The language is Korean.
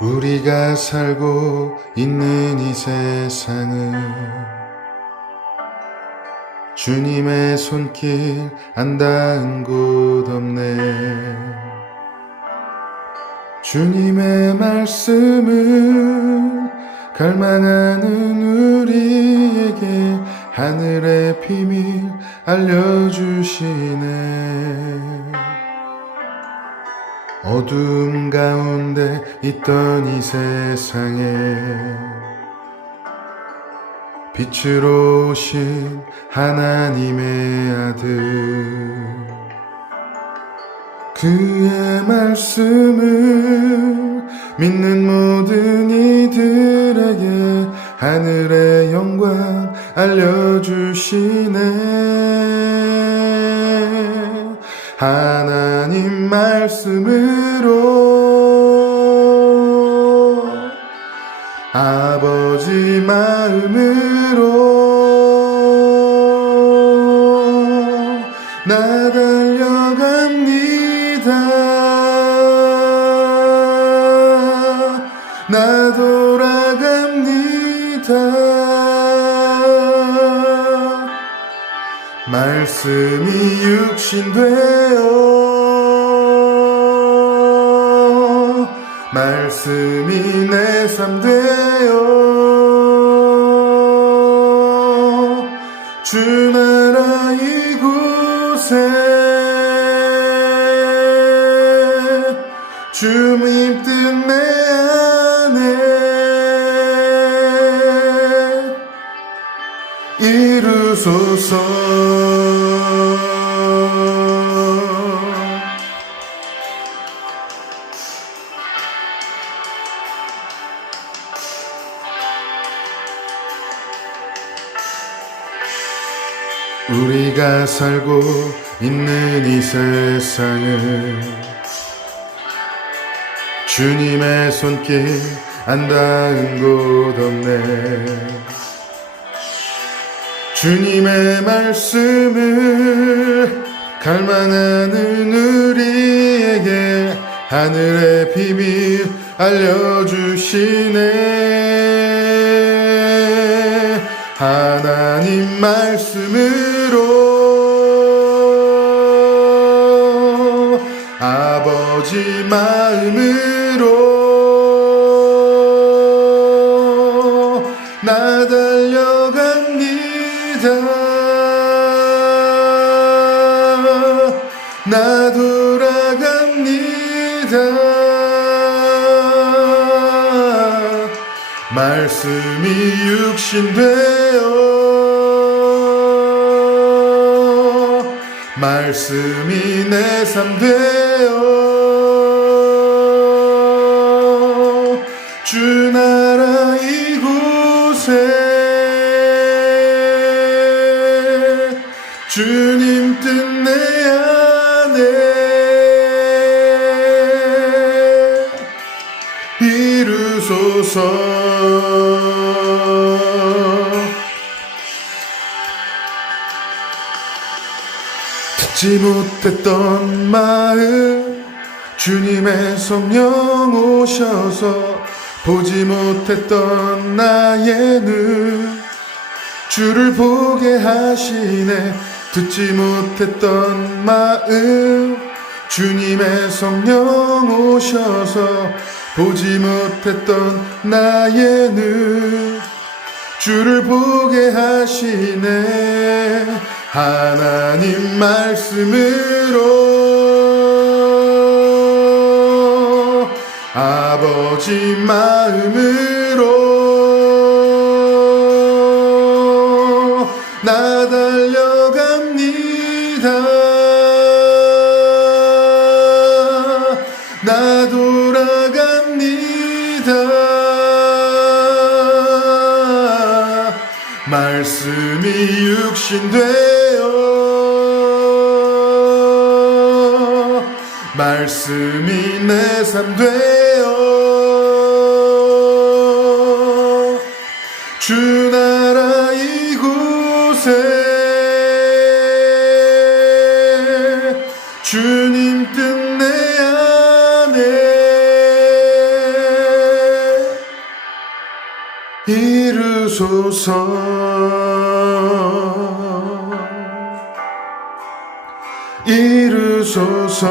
우리가 살고 있는 이 세상은 주님의 손길 안 닿은 곳 없네. 주님의 말씀을 갈망하는 우리에게 하늘의 비밀 알려주시네. 어둠 가운데 있던 이 세상에 빛으로 오신 하나님의 아들. 그의 말씀을 믿는 모든 이들에게 하늘의 영광 알려주시네. 하나 님 말씀으로. 아버지 마음으로. 나 달려갑니다. 나 돌아갑니다. 말씀이 육신 되어 말씀이 내 삶 되어 주 나라 이곳에 주님 뜻내 안에 이루소서 우리가 살고 있는 이 세상은 주님의 손길 안 닿은 곳 없네. 주님의 말씀을 갈망하는 우리에게 하늘의 비밀 알려주시네 하나님 말씀으로 아버지 마음으로 나 달려갑니다. 나 돌아 말씀이 육신 되어 말씀이 내 삶 되어 주 나라 이곳에 주님 뜻 내 안에 이루소서 듣지 못했던 마음 주님의 성령 오셔서 보지 못했던 나의 눈 주를 보게 하시네. 듣지 못했던 마음 주님의 성령 오셔서 보지 못했던 나의 눈 주를 보게 하시네. 하나님 말씀으로 아버지 마음으로 나 달려갑니다 돌아갑니다. 말씀이 육신 되어 말씀이 내 삶 되어 주 나라 이곳에 주 이르소서. 이르소서